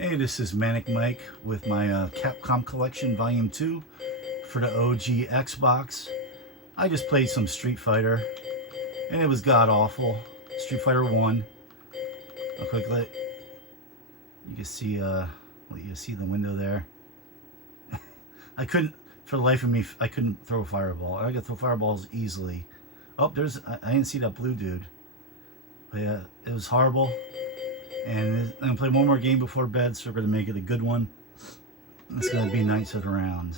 Hey, this is Manic Mike with my Capcom Collection Volume 2 for the OG Xbox. I just played some Street Fighter, and it was god-awful. Street Fighter 1. I'll quickly... You can see, you see the window there. I couldn't, for the life of me, I couldn't throw a fireball. I could throw fireballs easily. Oh, I didn't see that blue dude. But yeah, it was horrible. And I'm going to play one more game before bed, so we're going to make it a good one. It's going to be Knights of the Round.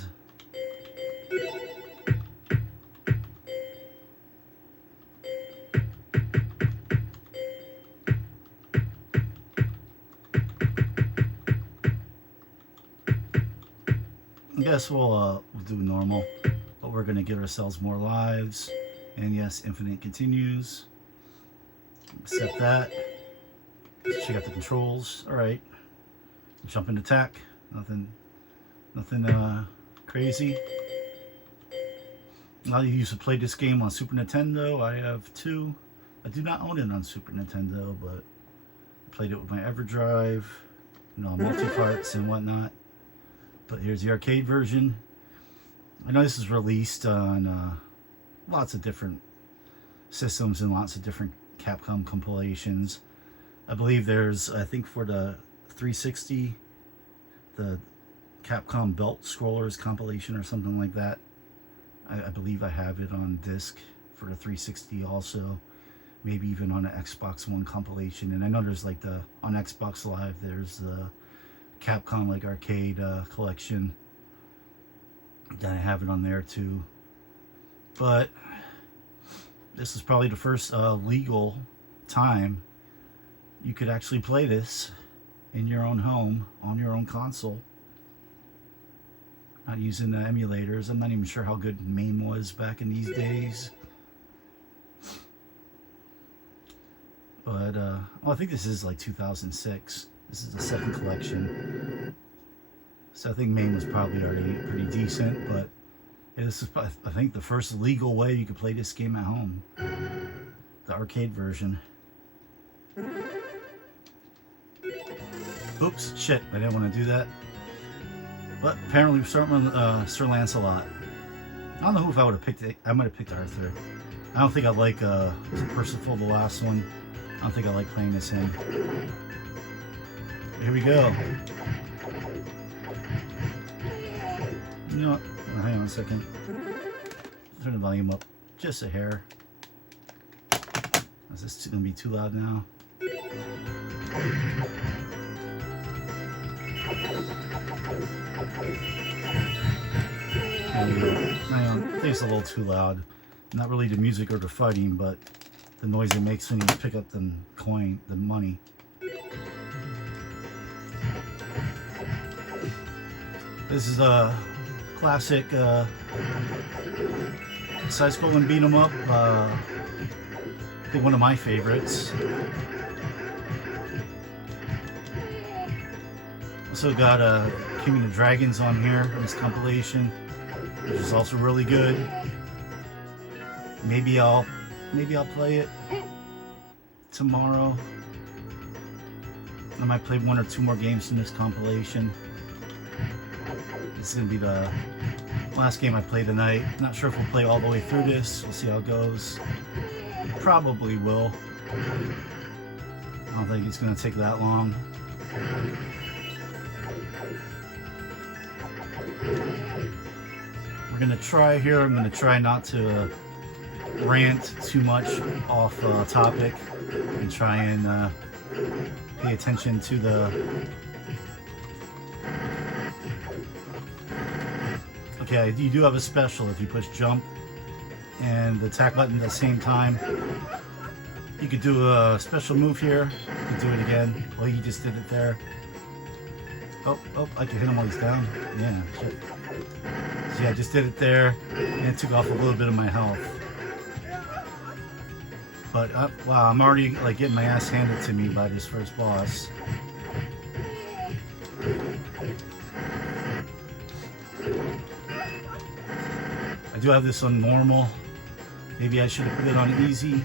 I guess we'll do normal, but we're going to give ourselves more lives. And yes, infinite continues. Set that. Let's check out the controls. All right. Jump and attack. Nothing crazy. A lot of you used to play this game on Super Nintendo. I have two. I do not own it on Super Nintendo, but I played it with my EverDrive, you know, multi-parts and whatnot. But here's the arcade version. I know this is released on lots of different systems and lots of different Capcom compilations. I believe there's, I think for the 360, the Capcom Belt Scrollers compilation or something like that. I believe I have it on disc for the 360 also. Maybe even on the Xbox One compilation. And I know there's like on Xbox Live, there's the Capcom like arcade collection. Then I have it on there too. But this is probably the first legal time you could actually play this in your own home, on your own console. Not using the emulators. I'm not even sure how good MAME was back in these days. But, oh, I think this is like 2006. This is the second collection. So I think MAME was probably already pretty decent, but yeah, this is, I think, the first legal way you could play this game at home. The arcade version. Oops, shit, I didn't want to do that. But apparently we're starting with Sir Lancelot. I don't know who if I would have picked it. I might have picked Arthur. I don't think I like Percival, the last one. I don't think I like playing as him. Here we go. You know what? Oh, hang on a second. Turn the volume up just a hair. Is this going to be too loud now? Hang on. I think it's a little too loud. Not really the music or the fighting, but the noise it makes when you pick up the coin, the money. This is a classic side-scrolling beat 'em up. I think one of my favorites. Also got King of the Dragons on here in this compilation, which is also really good. Maybe I'll play it tomorrow. I might play one or two more games in this compilation. This is gonna be the last game I play tonight. Not sure if we'll play all the way through this. We'll see how it goes. Probably will. I don't think it's gonna take that long. We're gonna try here. I'm gonna try not to rant too much off topic and try and pay attention to the. Okay, you do have a special if you push jump and the attack button at the same time. You could do a special move here. You could do it again. Well, you just did it there. Oh, I can hit him while he's down. Yeah, shit. So yeah, I just did it there, and it took off a little bit of my health. But, wow, I'm already, like, getting my ass handed to me by this first boss. I do have this on normal. Maybe I should have put it on easy.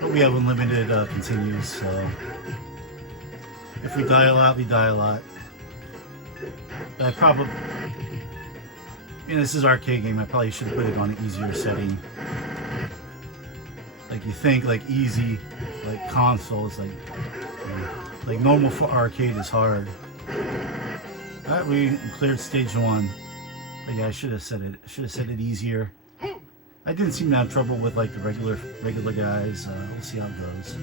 But we have unlimited continues, so If we die a lot, we die a lot. But I probably, this is an arcade game. I probably should put it on an easier setting. Like you think, like easy, like consoles, like normal for arcade is hard. Alright, we cleared stage 1. But yeah, I should have said it. I should have said it easier. I didn't seem to have trouble with like the regular guys. We'll see how it goes.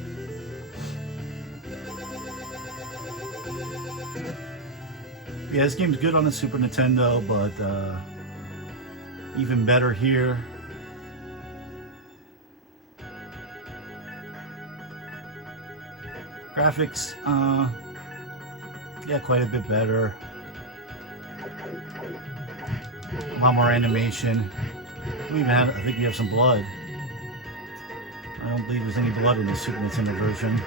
Yeah, this game's good on the Super Nintendo, but even better here. Graphics, yeah, quite a bit better. A lot more animation. We even have, I think we have some blood. I don't believe there's any blood in the Super Nintendo version.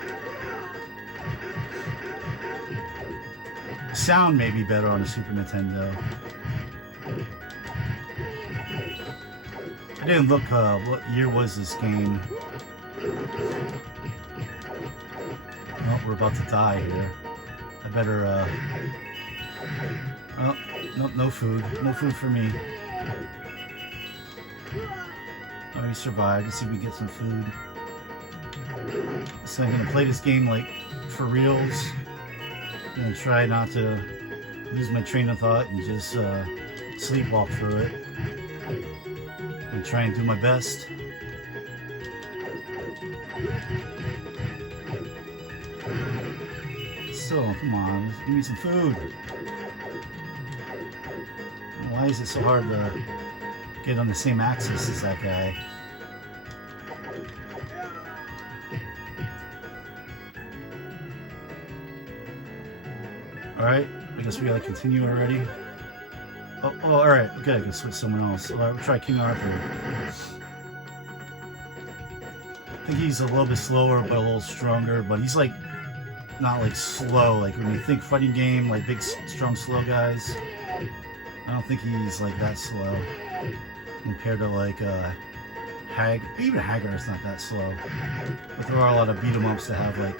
Sound may be better on the Super Nintendo. I didn't look, what year was this game? Oh, we're about to die here. I better, oh, nope, no food. No food for me. Oh, we survived. Let's see if we get some food. So I'm gonna play this game, like, for reals. I'm gonna try not to lose my train of thought and just, sleepwalk through it. And try and do my best. So, come on, give me some food. Why is it so hard to get on the same axis as that guy? Alright, I guess we gotta continue already. Oh, alright, okay, I can switch someone else. Alright, we'll try King Arthur. I think he's a little bit slower, but a little stronger, but he's like, not like slow, like when you think fighting game, like big, strong, slow guys. I don't think he's like that slow compared to like even Hagar's not that slow. But there are a lot of beat 'em ups that have like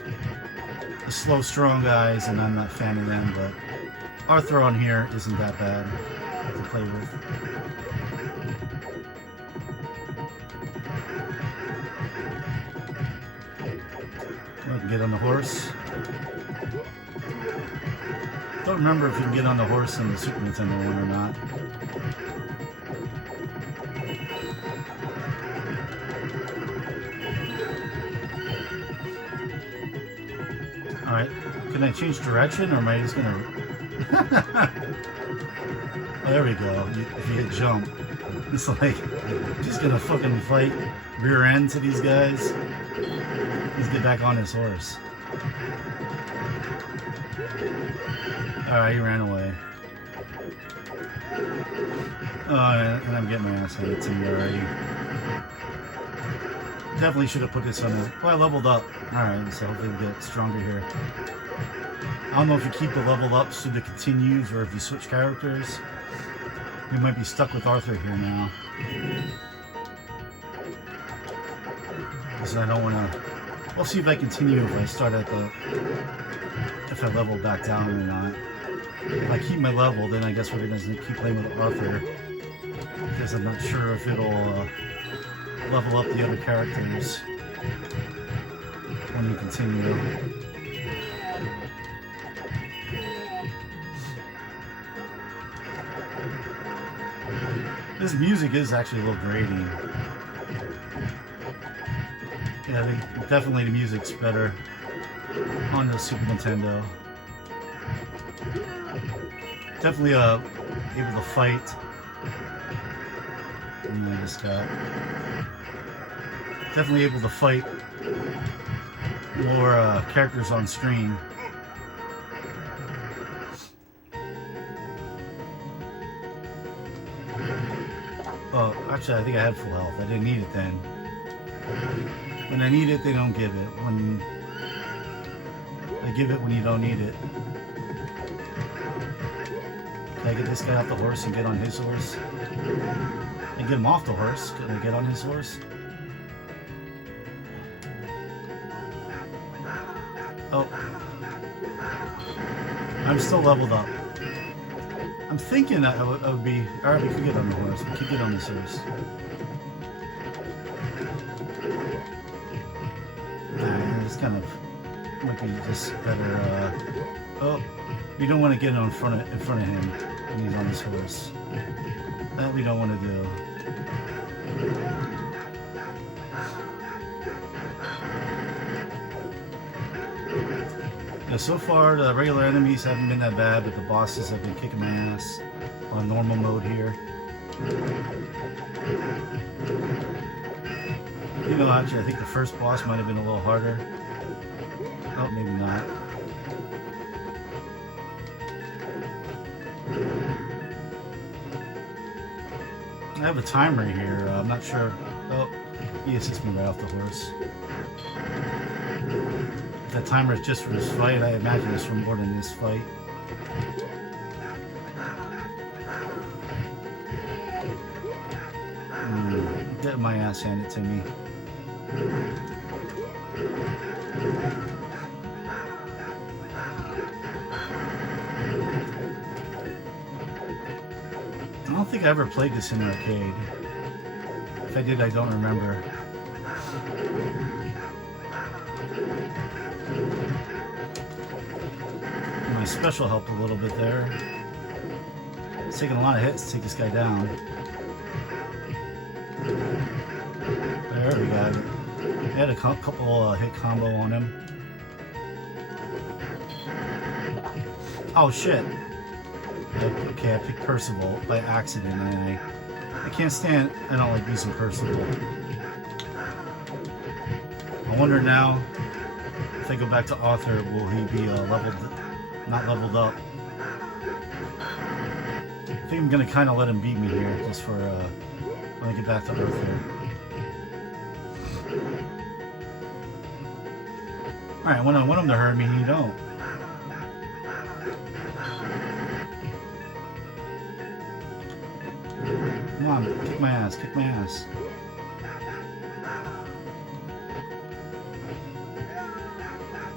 the slow, strong guys, and I'm not a fan of them. But Arthur on here isn't that bad to play with. I can get on the horse. Don't remember if you can get on the horse in the Super Nintendo one or not. Alright, can I change direction or am I just gonna... Oh, there we go. If you hit jump, it's like, just gonna fucking fight rear end to these guys. Let's get back on his horse. Alright, he ran away. Oh, and I'm getting my ass handed to me already. Definitely should have put this on a... Oh, I leveled up. Alright, so hopefully we get stronger here. I don't know if you keep the level up so it continues or if you switch characters. We might be stuck with Arthur here now. Because I don't want to... We'll see if I continue if I start at the... If I level back down or not. If I keep my level, then I guess we're going to keep playing with Arthur. Because I'm not sure if it'll level up the other characters when you continue. This music is actually a little grating. Yeah, I think definitely the music's better on the Super Nintendo. Definitely able to fight. And I just got definitely able to fight more characters on screen. Oh, actually, I think I had full health. I didn't need it then. When I need it, they don't give it. When they give it when you don't need it. Can I get this guy off the horse and get on his horse? And get him off the horse. Can I get on his horse? Oh. I'm still leveled up. I'm thinking that I would be... Alright, we could get on the horse. We could get on this horse. Alright, it's kind of... Might be just better, oh, we don't want to get in front of him when he's on this horse. That we don't want to do. Yeah, so far the regular enemies haven't been that bad, but the bosses have been kicking my ass on normal mode here. You know, actually, I think the first boss might have been a little harder. Oh, maybe not. I have a timer here. I'm not sure. Oh, he assisted me right off the horse. If that timer is just for this fight, I imagine it's for more than this fight. Get my ass handed to me. I don't think I ever played this in arcade. If I did, I don't remember. My special helped a little bit there. It's taking a lot of hits to take this guy down. There we got it. We had a couple hit combo on him. Oh shit. Okay, I picked Percival by accident, and I can't stand. I don't like using Percival. I wonder now if I go back to Arthur, will he be not leveled up? I think I'm gonna kind of let him beat me here, just for when I get back to Arthur. All right, when I want him to hurt me, he don't. Come on, kick my ass, kick my ass.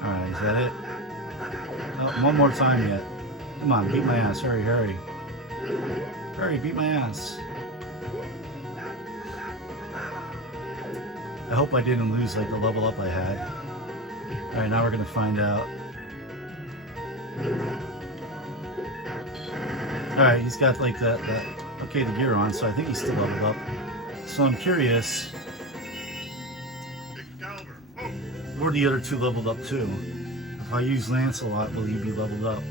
Alright, is that it? Oh, one more time yet. Come on, beat my ass, hurry, hurry. Hurry, beat my ass. I hope I didn't lose like the level up I had. Alright, now we're gonna find out. Alright, he's got like that okay, the gear on, so I think he's still leveled up. So I'm curious, were the other two leveled up too? If I use Lancelot, will he be leveled up?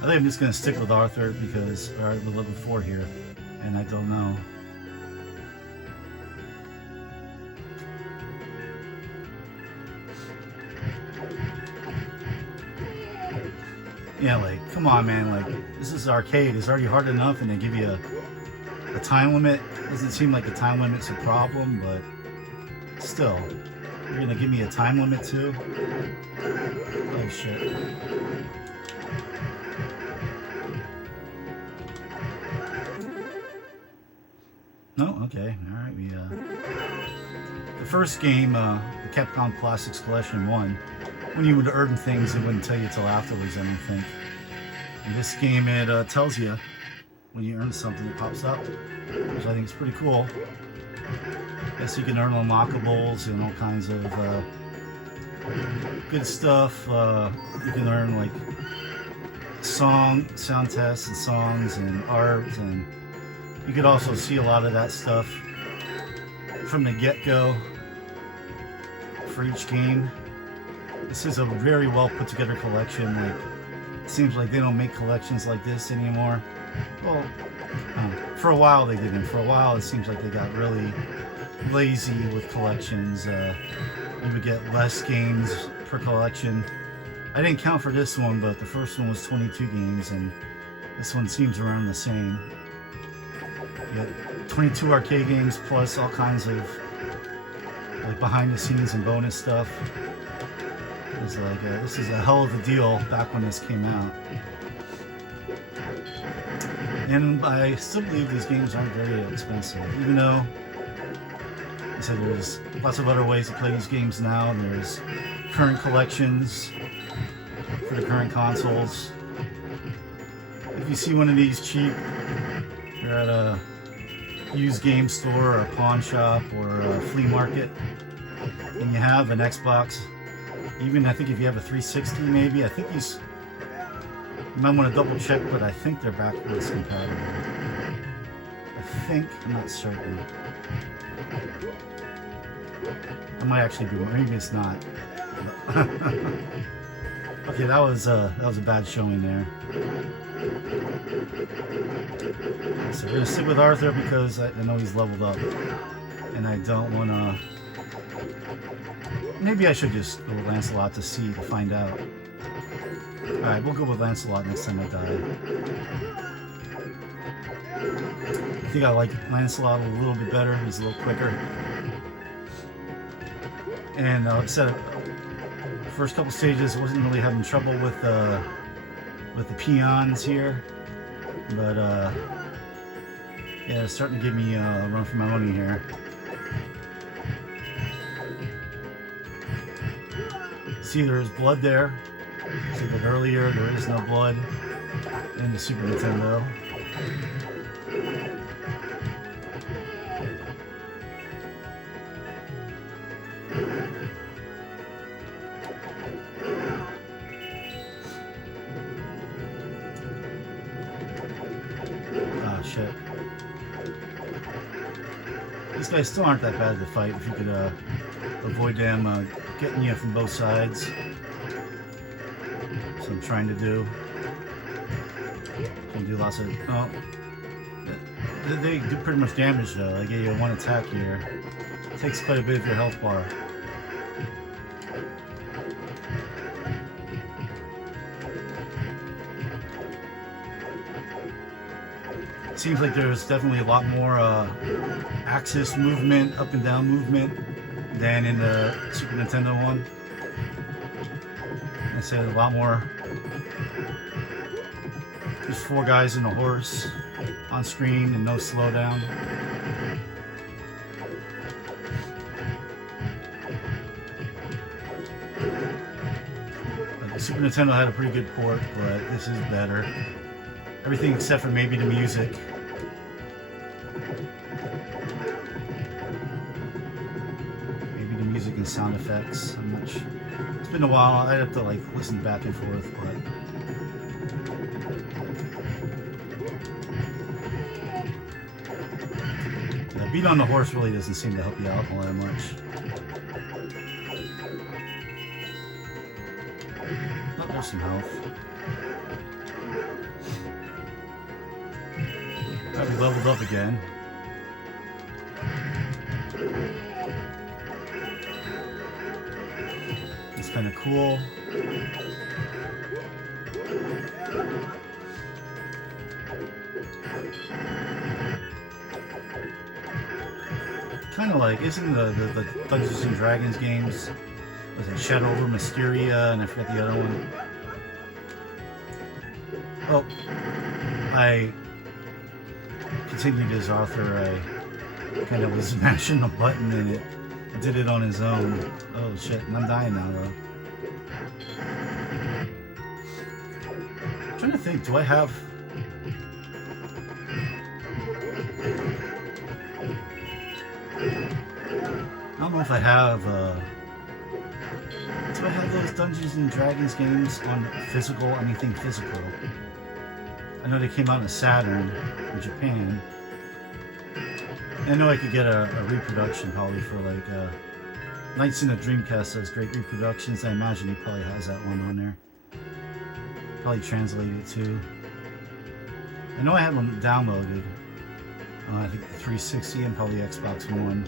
I think I'm just going to stick with Arthur because alright, we're level 4 here, and I don't know. Yeah, like, come on, man, like, this is arcade. It's already hard enough, and they give you a time limit. Doesn't seem like the time limit's a problem, but still. You're gonna give me a time limit, too? Oh, shit. No? Okay, alright, the first game, the Capcom Classics Collection 1, when you would earn things, it wouldn't tell you till afterwards, I don't think. In this game, it tells you when you earn something, it pops up, which I think is pretty cool. Yes, you can earn unlockables and all kinds of good stuff. You can earn like sound tests and songs and art, and you could also see a lot of that stuff from the get-go for each game. This is a very well put together collection. Like, it seems like they don't make collections like this anymore. Well, for a while they didn't. For a while it seems like they got really lazy with collections. You would get less games per collection. I didn't count for this one, but the first one was 22 games, and this one seems around the same. You got 22 arcade games plus all kinds of like behind the scenes and bonus stuff. It's like this is a hell of a deal back when this came out, and I still believe these games aren't very expensive, even though I said there's lots of other ways to play these games now. There's current collections, for the current consoles. If you see one of these cheap, you're at a used game store or a pawn shop or a flea market, and you have an Xbox, even I think if you have a 360 maybe, I think you might want to double check, but I think they're backwards compatible. I think, I'm not certain. I might actually be wrong, maybe it's not. Okay, that was a bad showing there. So we're gonna stick with Arthur because I know he's leveled up, and I don't want to. Maybe I should just go with Lancelot to find out. All right, we'll go with Lancelot next time I die. I think I like Lancelot a little bit better. He's a little quicker, and like I said, the first couple stages I wasn't really having trouble with the peons here, but yeah, it's starting to give me a run for my money here. See, there's blood there. See that earlier, there is no blood in the Super Nintendo. Ah, shit. These guys still aren't that bad to fight if you could avoid them getting you from both sides. So I'm trying to do. Can do lots of. Oh, they do pretty much damage though. I gave you one attack here. It takes quite a bit of your health bar. Seems like there's definitely a lot more axis movement, up and down movement than in the Super Nintendo one. I said a lot more. There's 4 guys and a horse on screen and no slowdown. The Super Nintendo had a pretty good port, but this is better. Everything except for maybe the music. Maybe the music and sound effects. I'm not sure. It's been a while. I'd have to like listen back and forth, but the beat on the horse really doesn't seem to help you out all that much. Oh, there's some health. We leveled up again. It's kind of cool. Kind of like, isn't the Dungeons and Dragons games? Was it Shadow over Mysteria, and I forget the other one. Well, I continued as Arthur. I kind of was mashing a button and it did it on his own. Oh shit, and I'm dying now though. I'm trying to think, do I have... I don't know if I have, do I have those Dungeons and Dragons games on physical, anything physical? I know they came out on Saturn in Japan. And I know I could get a reproduction probably for like Nights in the Dreamcast does great reproductions. I imagine he probably has that one on there. Probably translated too. I know I had one downloaded. I think the 360 and probably Xbox One.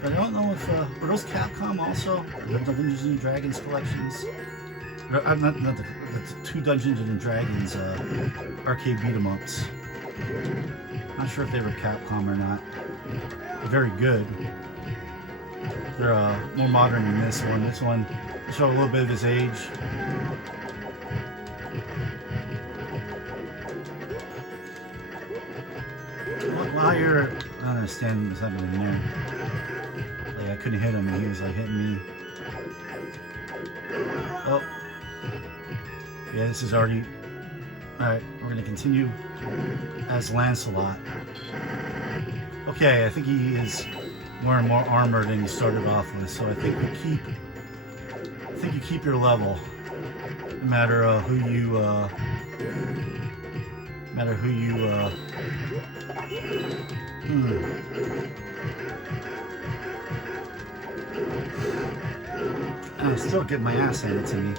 But I don't know if were those Capcom also? The Dungeons and Dragons collections? Not the 2 Dungeons and Dragons arcade beat 'em ups. Not sure if they were Capcom or not. Very good. They're more modern than this one. This one showed a little bit of his age. While you're, I don't understand what's happening there. Like I couldn't hit him, and he was like hitting me. Oh, Yeah, this is already... Alright, we're going to continue as Lancelot. Okay, I think he is wearing more armor than he started off with, so I think you keep your level. No matter who you I'm still getting my ass handed to me.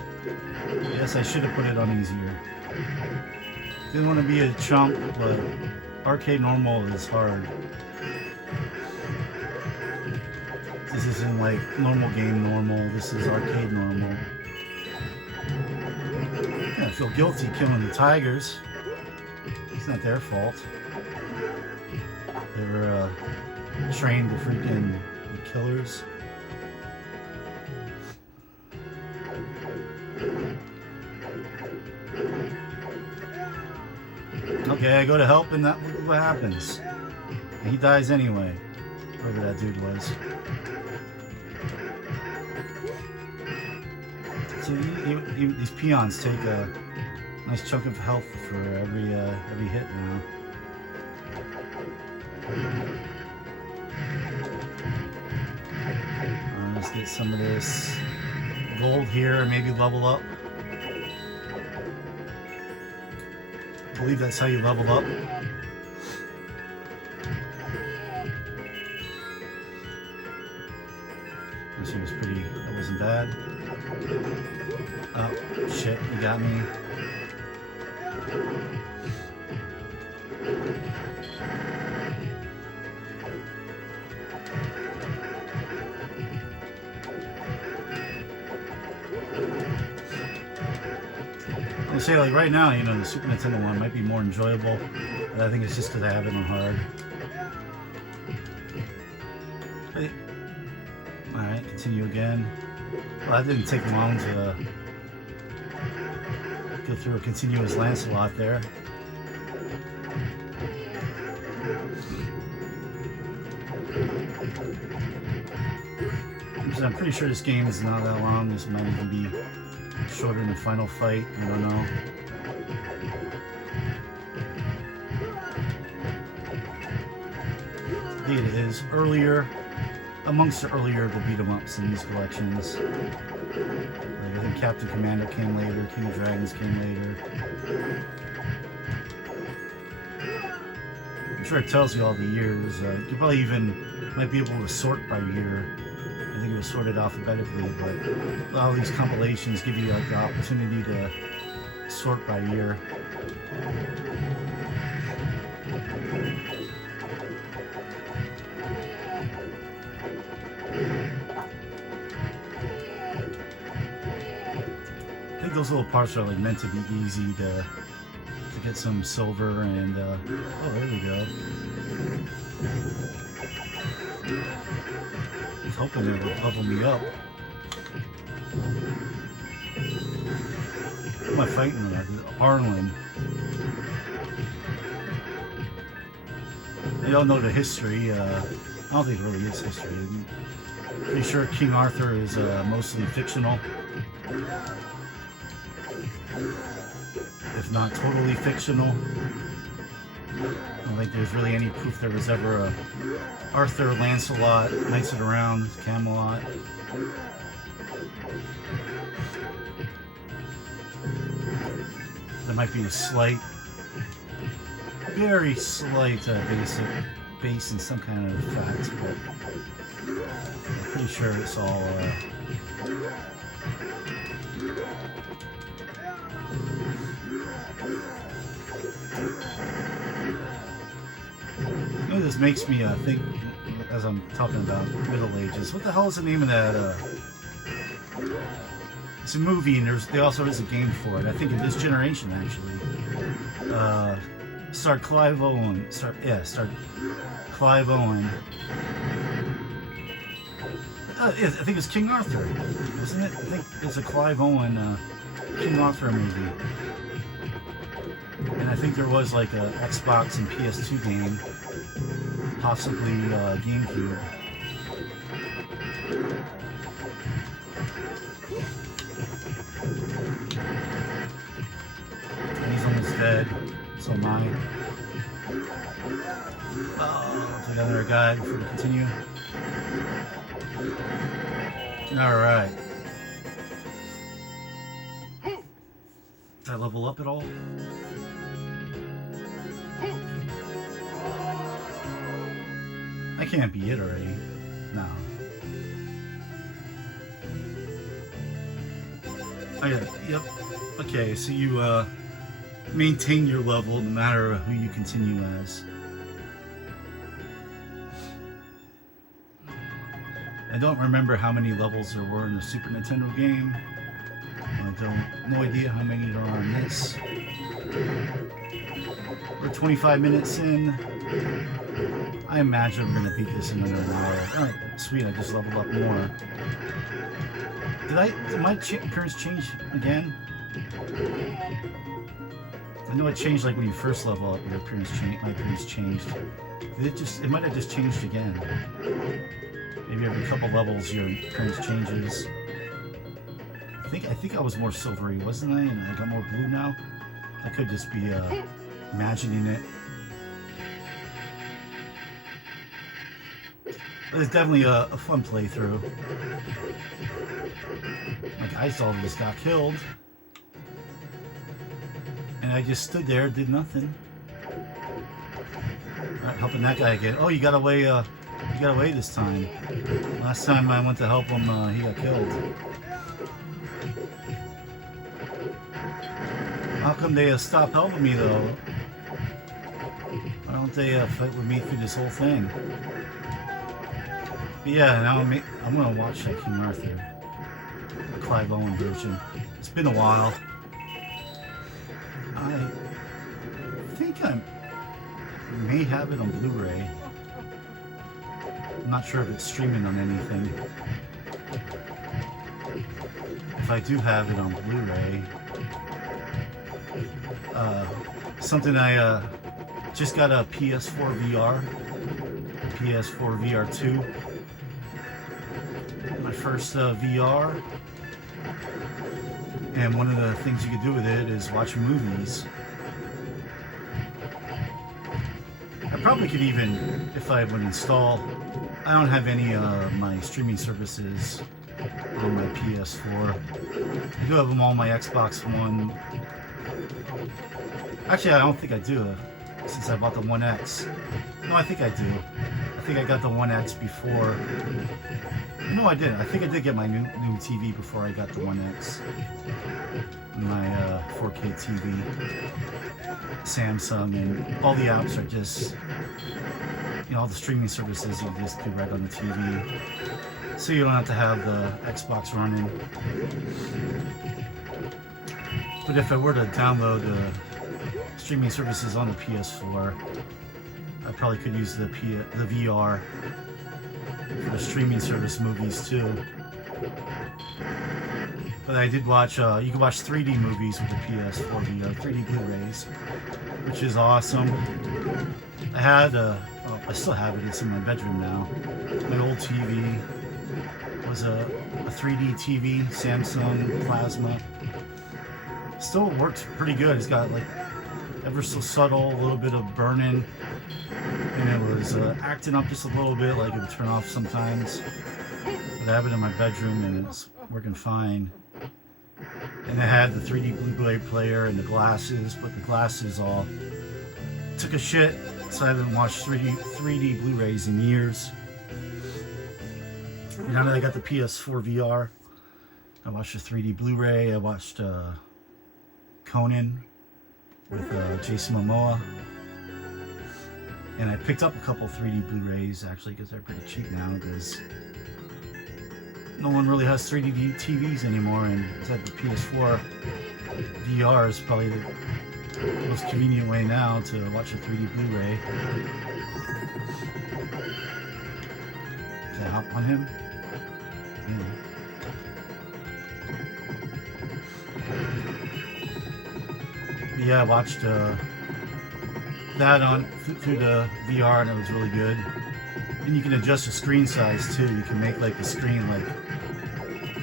Yes, I should have put it on easier. Didn't want to be a chump, but arcade normal is hard. This isn't like normal game normal. This is arcade normal. Yeah, I feel guilty killing the tigers. It's not their fault. They were trained to freaking be killers. Okay, I go to help and that look what happens. And he dies anyway. Whoever that dude was. So these peons take a nice chunk of health for every hit now. Let's get some of this gold here and maybe level up. I believe that's how you level up. This was pretty, that wasn't bad. Oh, shit, you got me. I would say, like, right now, you know, the Super Nintendo one might be more enjoyable, but I think it's just because I have it on hard. But, alright, continue again. Well, that didn't take long to go through a continuous Lancelot there. I'm pretty sure this game is not that long. This might even be shorter than the final fight. I don't know. I think it is earlier, amongst the earlier the beat 'em ups in these collections. Like, I think Captain Commando came later, King of Dragons came later. I'm sure it tells you all the years. You probably even might be able to sort by year. I think it was sorted alphabetically, but a lot of these compilations give you like the opportunity to sort by year. I think those little parts are like meant to be easy to get some silver and oh, there we go. I was hoping it would level me up. Who am I fighting with? Arlen. They all know the history. I don't think it really is history. I'm pretty sure King Arthur is mostly fictional. If not totally fictional. I don't think there's really any proof there was ever a Arthur, Lancelot, Knights of the Round, Camelot. There might be a slight, very slight base in some kind of facts, but I'm pretty sure it's all you know, this makes me think, as I'm talking about Middle Ages, what the hell is the name of that? It's a movie, and there also is a game for it. I think in this generation, actually. Starred Clive Owen. Starred Clive Owen. I think it's King Arthur, wasn't it? I think it's a Clive Owen King Arthur movie. And I think there was like a Xbox and PS2 game, possibly GameCube. So am I. Oh, we got another guy before we continue. Alright. Did I level up at all? That can't be it already. No. Oh yeah, yep. Okay, so you maintain your level no matter who you continue as. I don't remember how many levels there were in the Super Nintendo game. No idea how many there are in this. We're 25 minutes in. I imagine I'm gonna beat this in another hour. Oh, sweet! I just leveled up more. Did my appearance change again? I know it changed like when you first level up. Your appearance changed. My appearance changed. It might have just changed again. Maybe every couple levels your appearance changes. I think I was more silvery, wasn't I? And I got more blue now. I could just be imagining it. But it's definitely a fun playthrough. Like I saw just got killed, and I just stood there, did nothing. Alright, helping that guy again. Oh, you got away. You got away this time. Last time I went to help him, he got killed. How come they stop helping me though? Why don't they fight with me through this whole thing? But yeah, now I'm gonna watch that King Arthur, the Clive Owen version. It's been a while. I think I may have it on Blu-ray. I'm not sure if it's streaming on anything. If I do have it on Blu-ray, something I just got a PS4 VR, PS4 VR 2. My first VR, and one of the things you could do with it is watch movies. I probably could even, if I would install, I don't have any my streaming services on my PS4. I do have them on my Xbox One. Actually, I don't think I do, since I bought the One X. No, I think I do. I think I got the One X before. No, I didn't. I think I did get my new TV before I got the One X. My 4K TV. Samsung, and all the apps are just, you know, all the streaming services you just do right on the TV. So you don't have to have the Xbox running. But if I were to download the streaming services on the PS4, I probably could use the VR for the streaming service movies too. But I did watch, you can watch 3D movies with the PS4 VR, 3D Blu-rays, which is awesome. I had, I still have it, it's in my bedroom now. My old TV was a 3D TV, Samsung Plasma. Still works pretty good. It's got like ever so subtle, a little bit of burning, and it was acting up just a little bit, like it would turn off sometimes. But I have it in my bedroom and it's working fine. And I had the 3D Blu-ray player and the glasses, but the glasses all took a shit, so I haven't watched 3D Blu-rays in years. And now that I got the PS4 VR, I watched the 3D Blu-ray, I watched Conan with Jason Momoa. And I picked up a couple 3D Blu-rays, actually, because they're pretty cheap now, because no one really has 3D TVs anymore, and except the PS4 VR is probably the most convenient way now to watch a 3D Blu-ray. Can I hop on him? Yeah, I watched that on through the VR, and it was really good. And you can adjust the screen size too. You can make like the screen like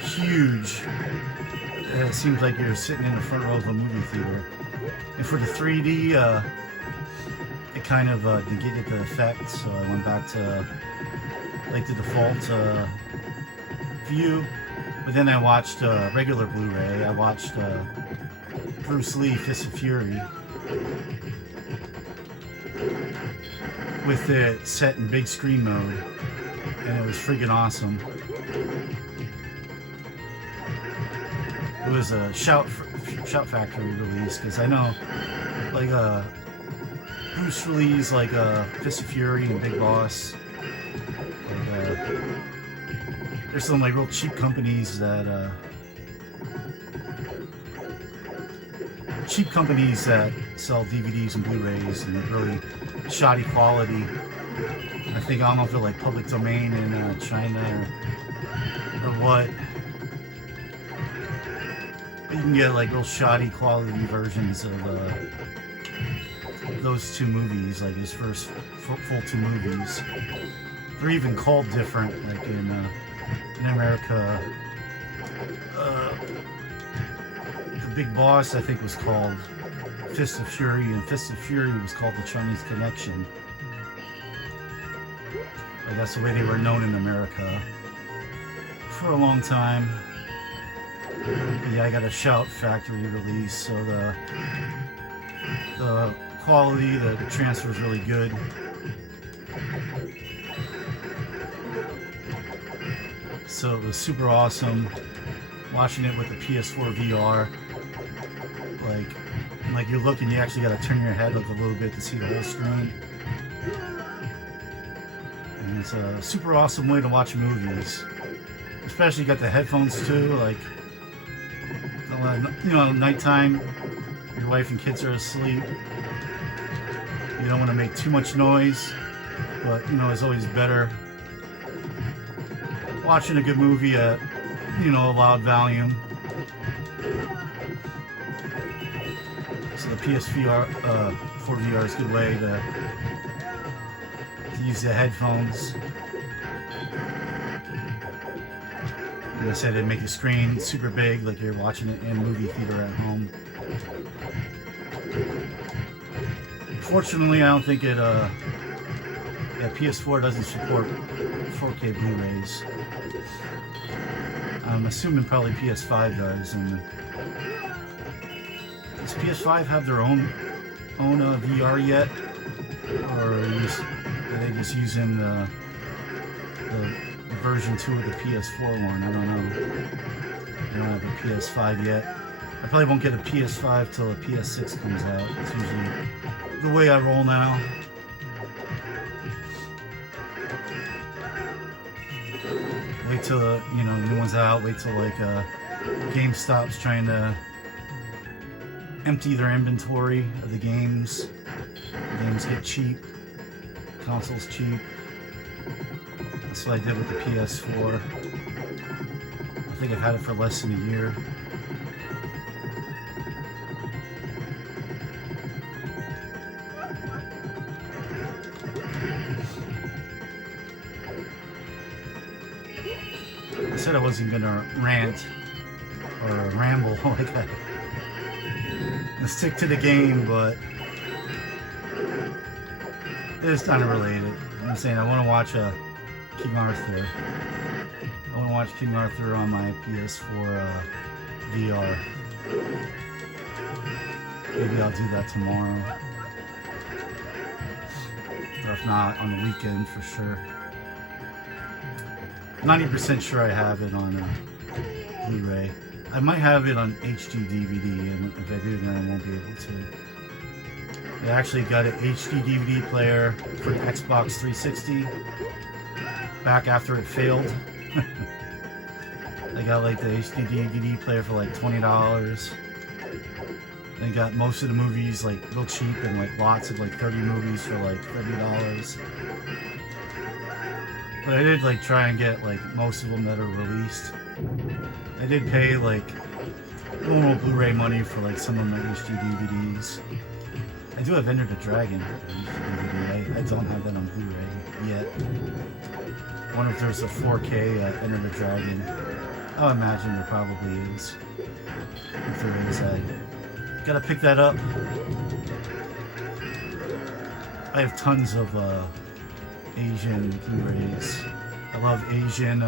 huge. It seems like you're sitting in the front row of a movie theater. And for the 3D, it kind of negated the effect, so I went back to like the default view. But then I watched regular Blu-ray. I watched Bruce Lee, Fist of Fury, with it set in big screen mode, and it was freaking awesome. It was a Shout Factory release, because I know, like, Bruce Lee's, like, Fist of Fury and Big Boss, like, there's some, like, real cheap companies that, sell DVDs and Blu-rays, and they're really shoddy quality. I don't know if they're, like, public domain in China or what. But you can get, like, real shoddy quality versions of those two movies, like his first full two movies. They're even called different, like in America. The Big Boss, I think, was called Fist of Fury, and Fist of Fury was called The Chinese Connection. Like, that's the way they were known in America for a long time. But yeah, I got a Shout Factory release, so the quality, the transfer is really good. So it was super awesome watching it with the PS4 VR. Like you're looking, you actually got to turn your head like a little bit to see the whole screen. And it's a super awesome way to watch movies. Especially you got the headphones too, like, you know, nighttime, your wife and kids are asleep. You don't want to make too much noise, but, you know, it's always better watching a good movie at, you know, a loud volume. So the PS4 VR is a good way to use the headphones. Like I said, it make the screen super big, like you're watching it in a movie theater at home. Fortunately, I don't think it, PS4 doesn't support 4K Blu-rays. I'm assuming probably PS5 does. And does PS5 have their own VR yet, or are they just using the version 2 of the PS4 one? I don't know. I don't have a PS5 yet. I probably won't get a PS5 till a PS6 comes out. It's usually the way I roll now. Wait till the, you know, new one's out. Wait till like GameStop's trying to empty their inventory of the games. The games get cheap. Consoles cheap. That's what I did with the PS4. I think I've had it for less than a year. I said I wasn't gonna rant or ramble like that. Let's stick to the game, but it's kind of related. I'm saying I want to watch King Arthur. I want to watch King Arthur on my PS4 VR. Maybe I'll do that tomorrow. Or if not, on the weekend for sure. 90% sure I have it on Blu-ray. I might have it on HD DVD, and if I do, then I won't be able to. I actually got an HD DVD player for the Xbox 360 back after it failed. I got like the HD DVD player for like $20. They got most of the movies like real cheap, and like lots of like 30 movies for like $30. But I did like try and get like most of them that are released. I did pay like normal Blu-ray money for like some of my HD DVDs. I do have Enter the Dragon DVD. I don't have that on Blu-ray yet. I wonder if there's a 4K Enter the Dragon. I imagine there probably is. If there is, I Gotta pick that up. I have tons of Asian Blu-rays. I love Asian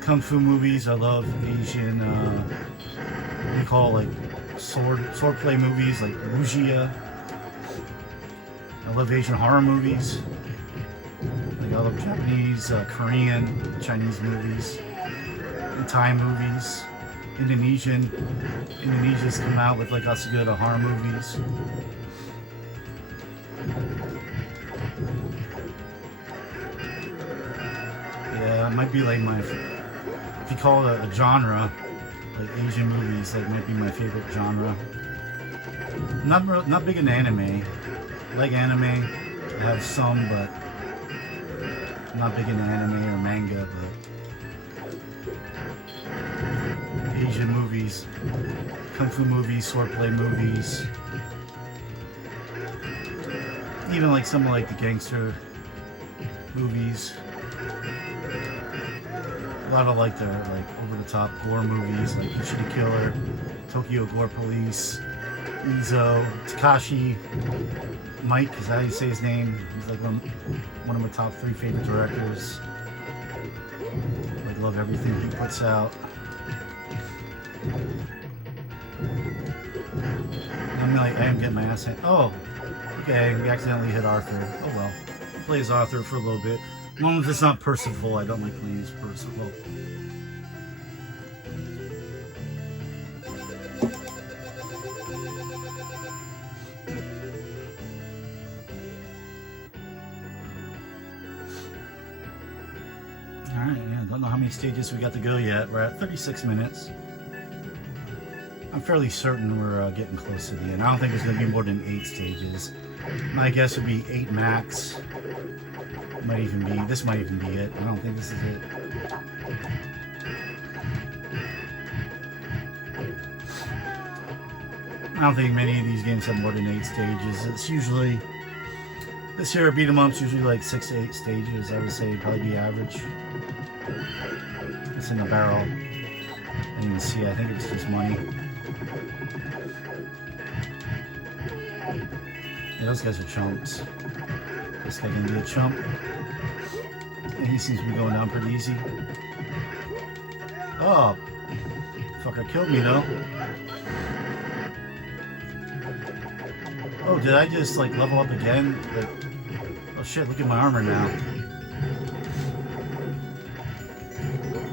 kung fu movies. I love Asian what do you call it, like sword play movies like wuxia. I love Asian horror movies. Like I love Japanese, Korean, Chinese movies, and Thai movies. Indonesia's come out with like lots of good horror movies. Yeah, it might be like my, if you call it a genre, like Asian movies, that might be my favorite genre. Not big in anime. I like anime. I have some, but I'm not big into anime or manga, but Asian movies, kung fu movies, swordplay movies, even like some like the gangster movies. A lot of like the over-the-top gore movies, like Ichi the Killer, Tokyo Gore Police, Izo, Takashi Mike, is that how you say his name? He's like one of my top 3 favorite directors. Like love everything he puts out. I am getting my ass handed. Oh, okay, we accidentally hit Arthur. Oh well. Play as Arthur for a little bit. As long as it's not Percival, I don't like playing as Percival. Alright, yeah, don't know how many stages we got to go yet. We're at 36 minutes. I'm fairly certain we're getting close to the end. I don't think there's going to be more than 8 stages. My guess would be 8 max. Might even be, this might even be it. I don't think this is it. I don't think many of these games have more than 8 stages. It's usually, this year beat 'em up's usually like 6 to 8 stages. I would say probably be average. It's in the barrel. I didn't even see it. I think it's just money. Yeah, those guys are chumps. This guy gonna be a chump. And he seems to be going down pretty easy. Oh, fucker killed me though. Oh, did I just like level up again? Like, oh shit! Look at my armor now.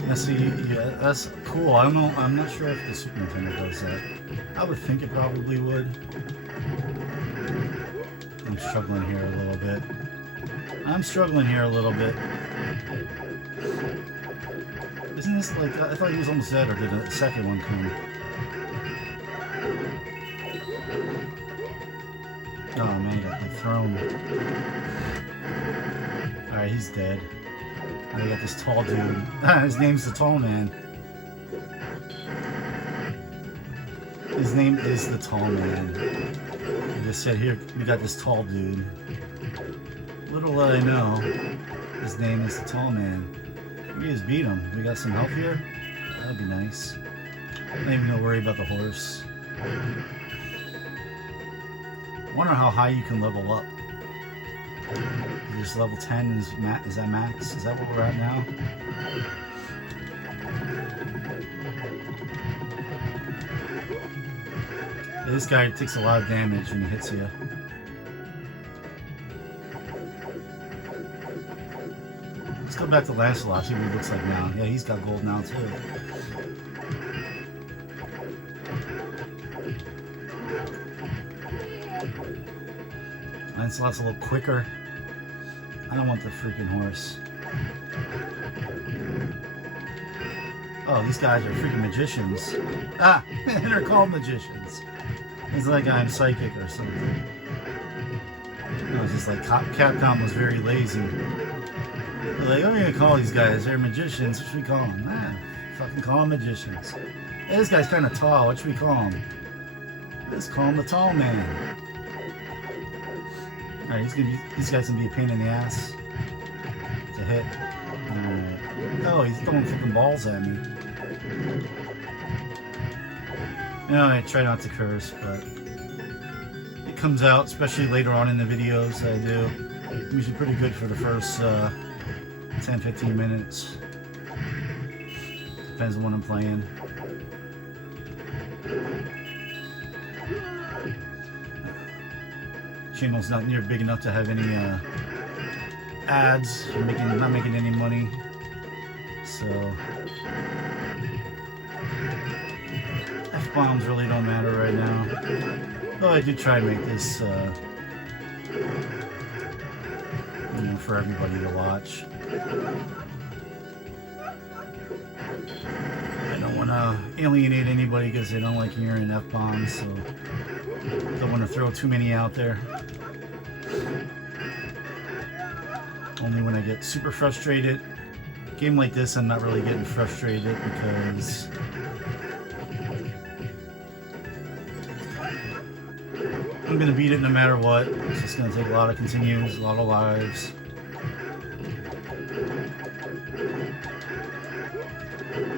Yeah, see, yeah, that's cool. I don't know. I'm not sure if the Super Nintendo does that. I would think it probably would. I'm struggling here a little bit. Isn't this like, I thought he was almost dead, or did a second one come? Oh man, he got like thrown. Alright, he's dead. Now we got this tall dude. His name's the Tall Man. His name is the Tall Man. I just said, here, we got this tall dude. Little did I know, his name is the Tall Man. We just beat him. We got some help here? That'd be nice. I don't even worry about the horse. Wonder how high you can level up. Is this level 10? Is that max? Is that what we're at now? Yeah, this guy takes a lot of damage when he hits you. Let's go back to Lancelot, see what he looks like now. Yeah, he's got gold now too. Lancelot's a little quicker. I don't want the freaking horse. Oh, these guys are freaking magicians. Ah, they're called magicians. It's like I'm psychic or something. No, it's just like Capcom was very lazy. They're like, what are we gonna call these guys? They're magicians. What should we call them? Ah, fucking call them magicians. Hey, this guy's kind of tall. What should we call him? Let's call him the Tall Man. Alright, these guys gonna be a pain in the ass to hit. Oh, he's throwing freaking balls at me. You know, I try not to curse, but it comes out, especially later on in the videos that I do. I'm usually pretty good for the first 10-15 minutes. Depends on what I'm playing. Channel's not near big enough to have any ads. Not making any money. So F-bombs really don't matter right now. Though I do try to make this you know, for everybody to watch. I don't want to alienate anybody because they don't like hearing F-bombs, so don't want to throw too many out there. Only when I get super frustrated. A game like this, I'm not really getting frustrated because I'm going to beat it no matter what. It's just going to take a lot of continues, a lot of lives.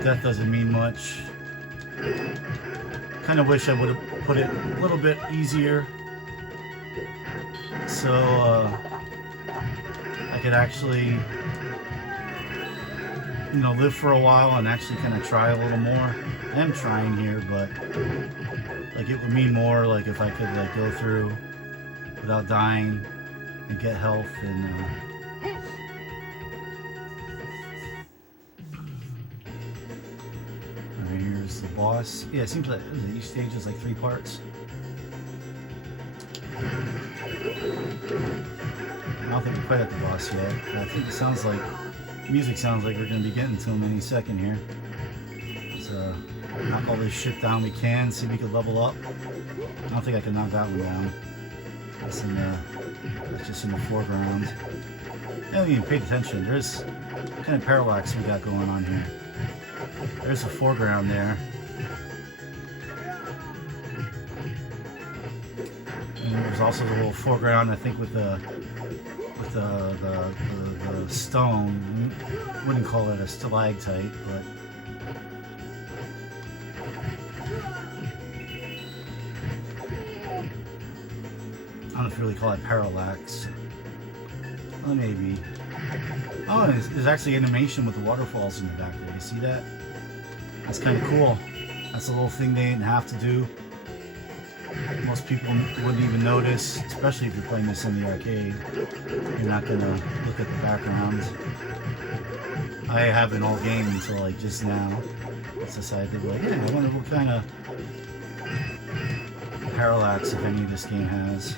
Death doesn't mean much. Kind of wish I would have put it a little bit easier, so I could actually, you know, live for a while and actually kind of try a little more. I am trying here, but like it would mean more like if I could like go through without dying and get health and here's the boss. Yeah, it seems like each stage is like 3 parts. I don't think we're quite at the boss yet. I think it sounds like music sounds like we're going to be getting to him any second here. Let's knock all this shit down we can. See if we can level up. I don't think I can knock that one down. That's just in the foreground. I haven't even paid attention. There's kind of parallax we got going on here. There's the foreground there. And there's also the little foreground, I think, with the stone. We wouldn't call it a stalactite, but I don't know if you really call it parallax. Well, maybe. Oh, and there's actually animation with the waterfalls in the back there. You see that? That's kind of cool. That's a little thing they didn't have to do. Most people wouldn't even notice, especially if you're playing this in the arcade. You're not going to look at the background. I haven't all game until like just now. I decided to be like, yeah, I wonder what kind of parallax, if any, this game has.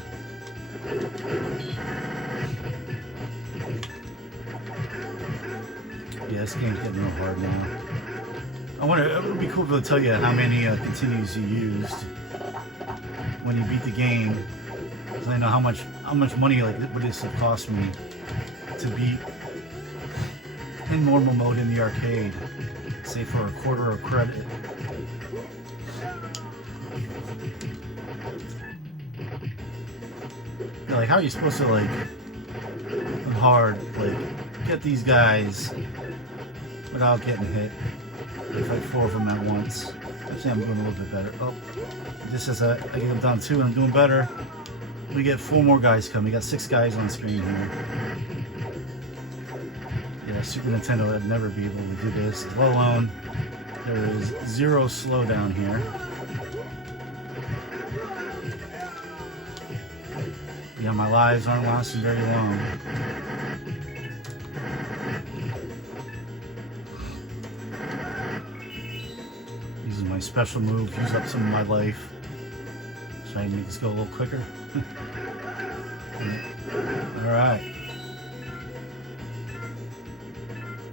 Yeah, this game's getting real hard now. I wonder, it would be cool to tell you how many continues you used when you beat the game, because I know how much money like would this have cost me to beat in normal mode in the arcade, say for a quarter of credit. Yeah, like how are you supposed to like hard like get these guys without getting hit? Fight 4 of them at once. Actually, I'm doing a little bit better. Oh, just as I get them down 2 and I'm doing better. We get 4 more guys coming. We got 6 guys on screen here. Yeah, Super Nintendo would never be able to do this. Let alone, there is 0 slowdown here. Yeah, my lives aren't lasting very long. Using my special move, use up some of my life. Try to make this go a little quicker. Alright.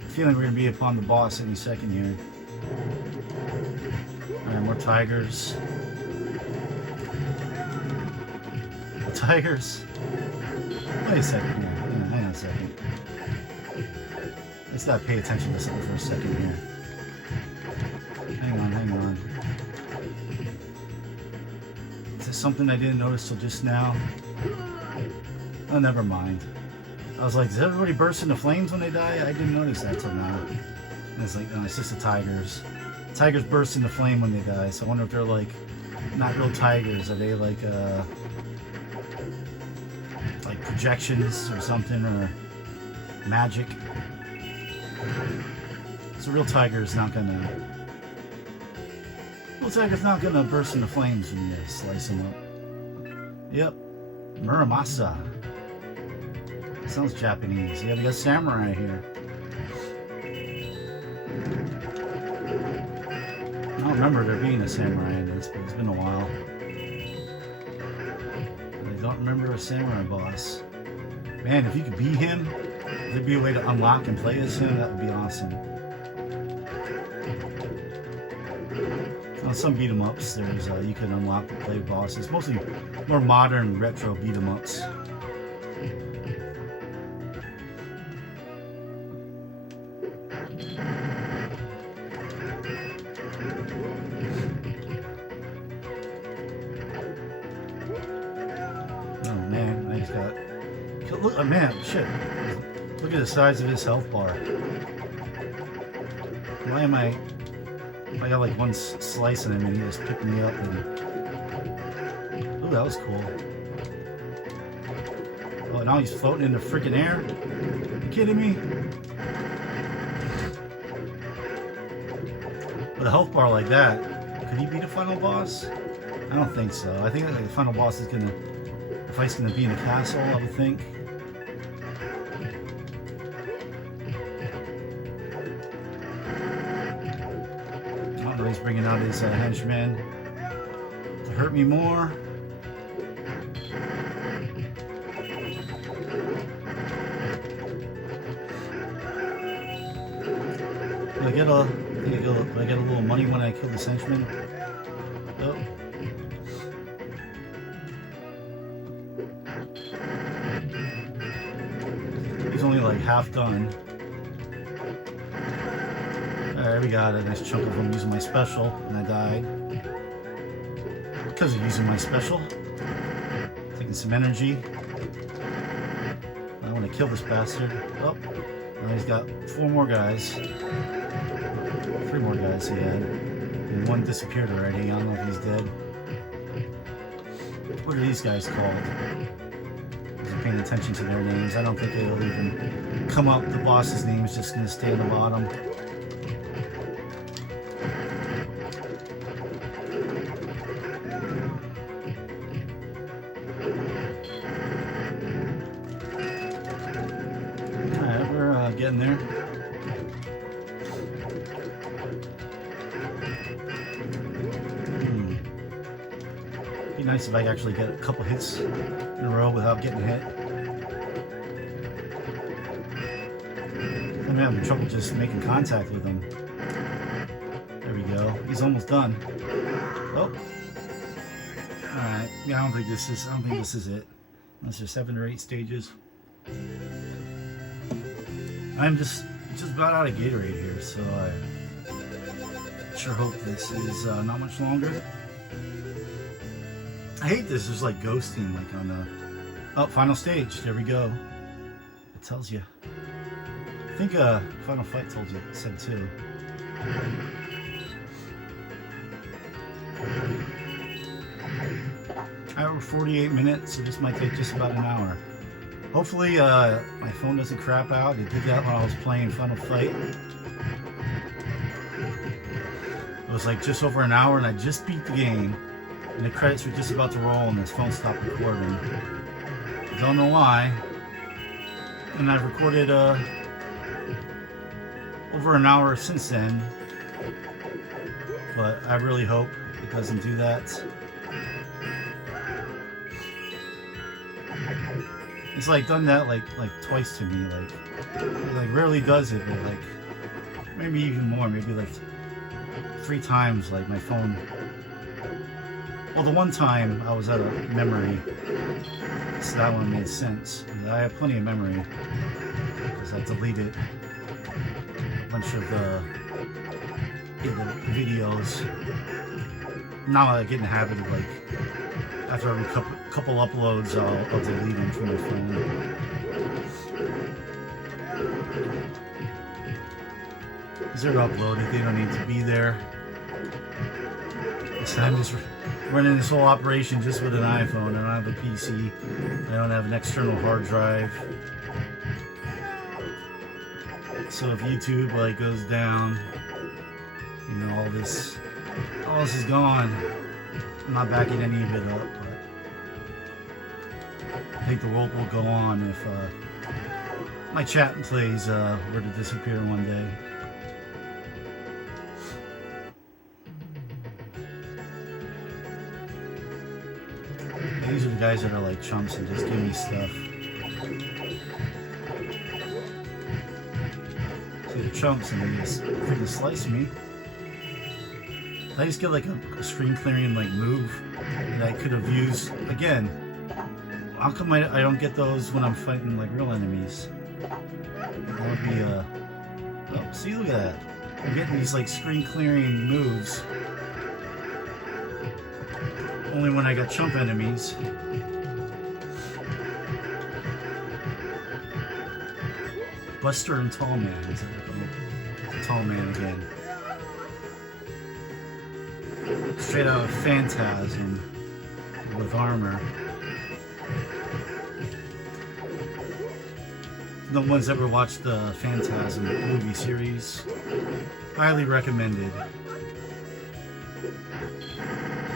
Feeling we're going to be upon the boss any second here. Alright, more tigers. The tigers. Wait a second here. Hang on a second. Let's not pay attention to something for a second here. Hang on. Is this something I didn't notice till just now? Oh, never mind. I was like, does everybody burst into flames when they die? I didn't notice that till now. And it's like, no, it's just the tigers. Tigers burst into flame when they die, so I wonder if they're like not real tigers. Are they like projections or something, or magic? So real tiger is not gonna. Real tiger's not gonna burst into flames when you slice him up. Yep, Muramasa. Sounds Japanese. Yeah, we got samurai here. I don't remember there being a samurai in this, but it's been a while. I don't remember a samurai boss. Man, if you could beat him, if there'd be a way to unlock and play as him, that would be awesome. On some beat 'em ups, there's you can unlock and play bosses. Mostly more modern retro beat 'em ups. Look, oh man, shit. Look at the size of his health bar. Why am I got like one slice in him and he just picked me up and... Ooh, that was cool. Oh, now he's floating in the freaking air? Are you kidding me? With a health bar like that, could he beat a final boss? I don't think so. I think the final boss is gonna... The fight's gonna be in a castle, I would think. He's bringing out his henchmen to hurt me more. Do I get a little money when I kill this henchman? Oh. He's only like half done. Alright, we got a nice chunk of them using my special, and I died. Because of using my special. Taking some energy. I want to kill this bastard. Oh, now he's got 4 more guys. 3 more guys he had. And one disappeared already. I don't know if he's dead. What are these guys called? I wasn't paying attention to their names. I don't think it'll even come up. The boss's name is just going to stay on the bottom. Getting there. Be nice if I actually get a couple hits in a row without getting hit. I'm having trouble just making contact with him. There we go. He's almost done. Oh. Alright. Yeah, I don't think this is it. Unless there's 7 or 8 stages. I'm just about out of Gatorade here, so I sure hope this is not much longer. I hate this. There's like ghosting, like on the final stage. There we go. It tells you. I think Final Fight told you. It said 2. Hour 48 minutes, so this might take just about an hour. Hopefully my phone doesn't crap out. It did that when I was playing Final Fight. It was like just over an hour and I just beat the game. And the credits were just about to roll and this phone stopped recording. I don't know why. And I've recorded over an hour since then. But I really hope it doesn't do that. It's like done that like twice to me, like rarely does it, but like maybe even more, maybe like 3 times. Like my phone. Well, the one time I was out of memory, so that one made sense. I have plenty of memory because I deleted a bunch of the videos. Now I get in the habit of like. After every couple uploads, I'll delete them from my phone. Because they're uploaded, they don't need to be there. So I'm just running this whole operation just with an iPhone. I don't have a PC. I don't have an external hard drive. So if YouTube like goes down, you know, all this is gone. I'm not backing any of it up, but I think the world will go on if my chat and plays were to disappear one day. These are the guys that are like chumps and just give me stuff. See, the chumps and they just freaking slice me. I just get like a screen clearing like move that I could have used again. How come I don't get those when I'm fighting like real enemies? That would be oh, see, look at that. I'm getting these like screen clearing moves only when I got chump enemies. Buster and Tall Man. Is that like Tall Man again? Straight out of Phantasm with armor. No one's ever watched the Phantasm movie series. Highly recommended.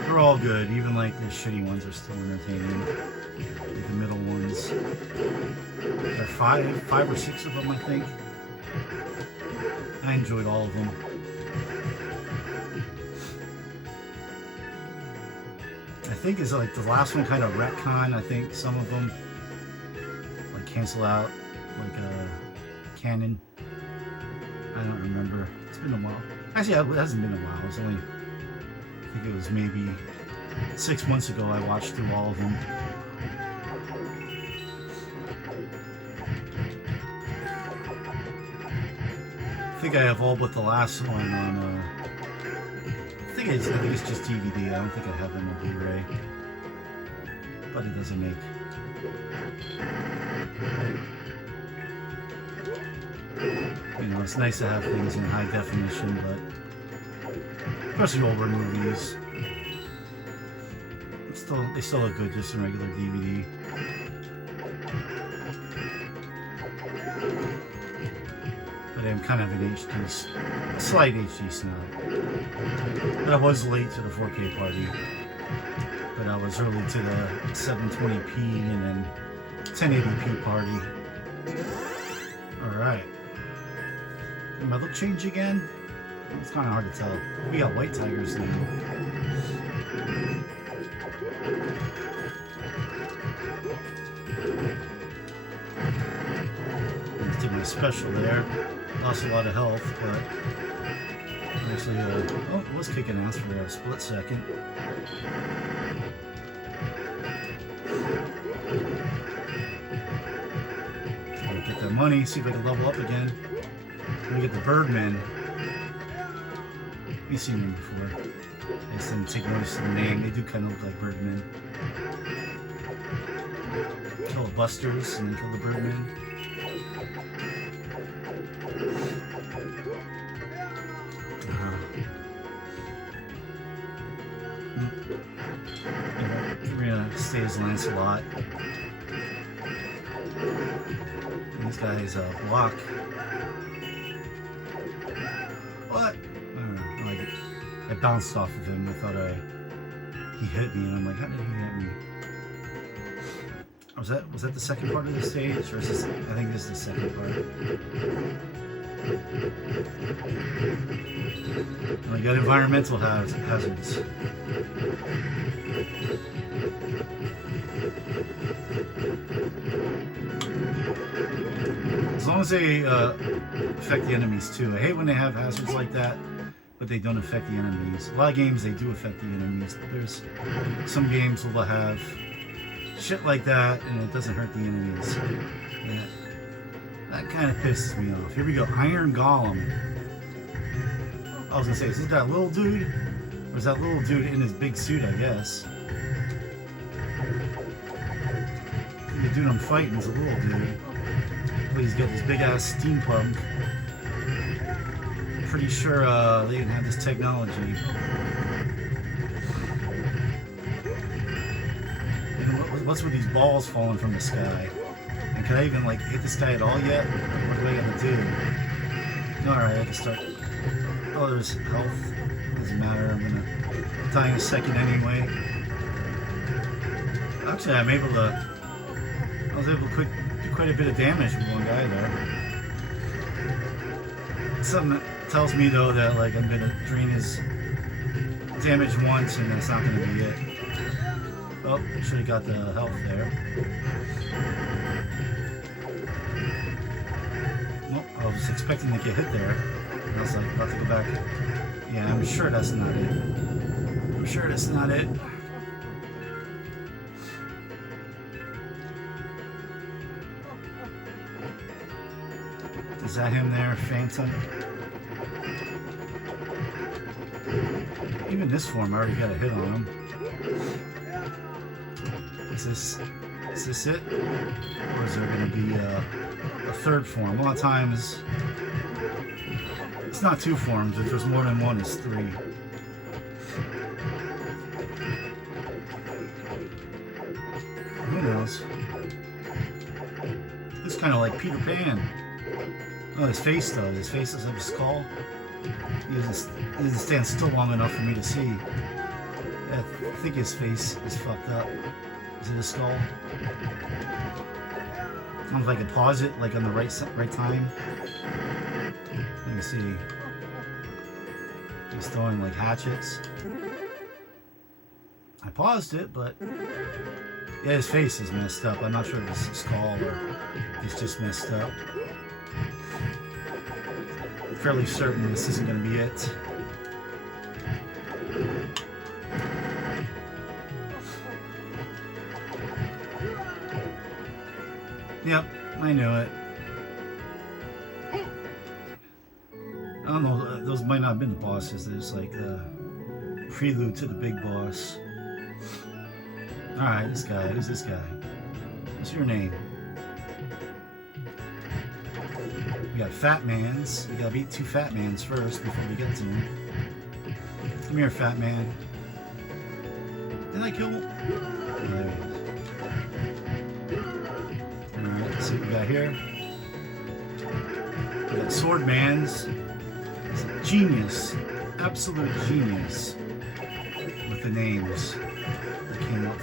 They're all good, even like the shitty ones are still entertaining. Like the middle ones. There are five or six of them, I think. I enjoyed all of them. I think is like the last one kind of retcon. I think some of them like cancel out like a canon. I don't remember. It's been a while. Actually, it hasn't been a while. It was only, I think it was maybe 6 months ago I watched through all of them. I think I have all but the last one on I think it's just DVD. I don't think I have them on Blu-ray. But it doesn't make. You know, it's nice to have things in high definition, but especially older movies, they still look good just in regular DVD. But I'm kind of an HD, slight HD snob. But I was late to the 4K party. But I was early to the 720p and then 1080p party. Alright. Did my look change again? It's kind of hard to tell. We got white tigers now. Did my special there. Lost a lot of health, but actually, oh, it was kicking ass for a split second. Try to get that money, see if I can level up again. Let me get the Birdmen. You've seen them before. I just didn't take notice of the name. They do kind of look like Birdmen. Kill the Busters and then kill the Birdmen. We're gonna stay as Lancelot. And this guy's a block. What? I don't know. I bounced off of him. I thought he hit me, and I'm like, how did he hit me? Was that the second part of the stage, or is this? I think this is the second part. And we got environmental hazards. As long as they affect the enemies too. I hate when they have hazards like that, but they don't affect the enemies. A lot of games they do affect the enemies. There's some games will have shit like that and it doesn't hurt the enemies. That kind of pisses me off. Here we go, Iron Golem. I was gonna say, is it that little dude? Or is that little dude in his big suit, I guess? The dude I'm fighting is a little dude. But he's got this big ass steampunk. Pretty sure they didn't have this technology. What's with these balls falling from the sky? And can I even like hit this guy at all yet? What do I gotta do? Alright, I can start. Oh, there's health. Doesn't matter, I'm gonna die in a second anyway. Actually, I was able to do quite a bit of damage with one guy there. Something that tells me though that like I'm gonna drain his damage once and that's not gonna be it. Oh, should have got the health there. Nope, I was expecting to get hit there. And I was like about to go back. Yeah, I'm sure that's not it. I'm sure that's not it. Is that him there, Phantom? Even this form, I already got a hit on him. Is this it? Or is there going to be a third form? A lot of times, it's not two forms. If there's more than one, it's three. Who knows? It's kind of like Peter Pan. Oh, his face though. His face doesn't have a skull. He doesn't stand still long enough for me to see. I think his face is fucked up. Is it a skull? I don't know if I can pause it like on the right time. Let me see. He's throwing like hatchets. I paused it, but yeah, his face is messed up. I'm not sure if it's a skull or if he's just messed up. I'm fairly certain this isn't going to be it. Yep, I knew it. I don't know, those might not have been the bosses. There's like a prelude to the big boss. Alright, this guy. Who's this guy? What's your name? We got Fat Mans. We gotta beat two Fat Mans first before we get to him. Come here, Fat Man. Didn't I kill him? There he is. Alright, let's see what we got here. We got Sword Mans. He's a genius. Absolute genius. With the names that came up